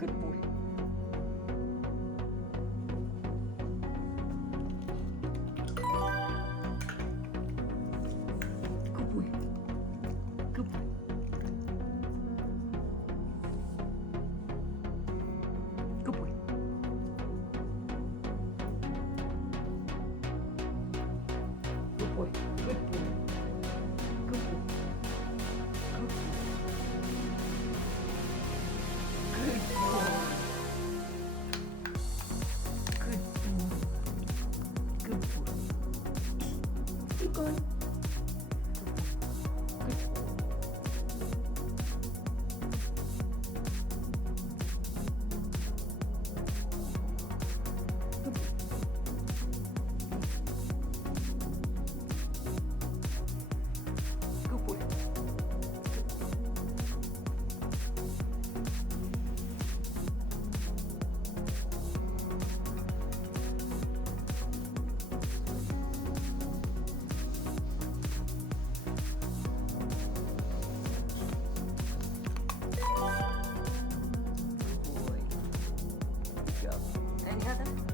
Good boy. Good boy. Good boy. Good boy. Good boy. Good boy. Good boy. Good boy. Good boy. Good boy. Good boy. Keep going. Good boy. Good boy. Good boy. Good boy. Good job. Any other?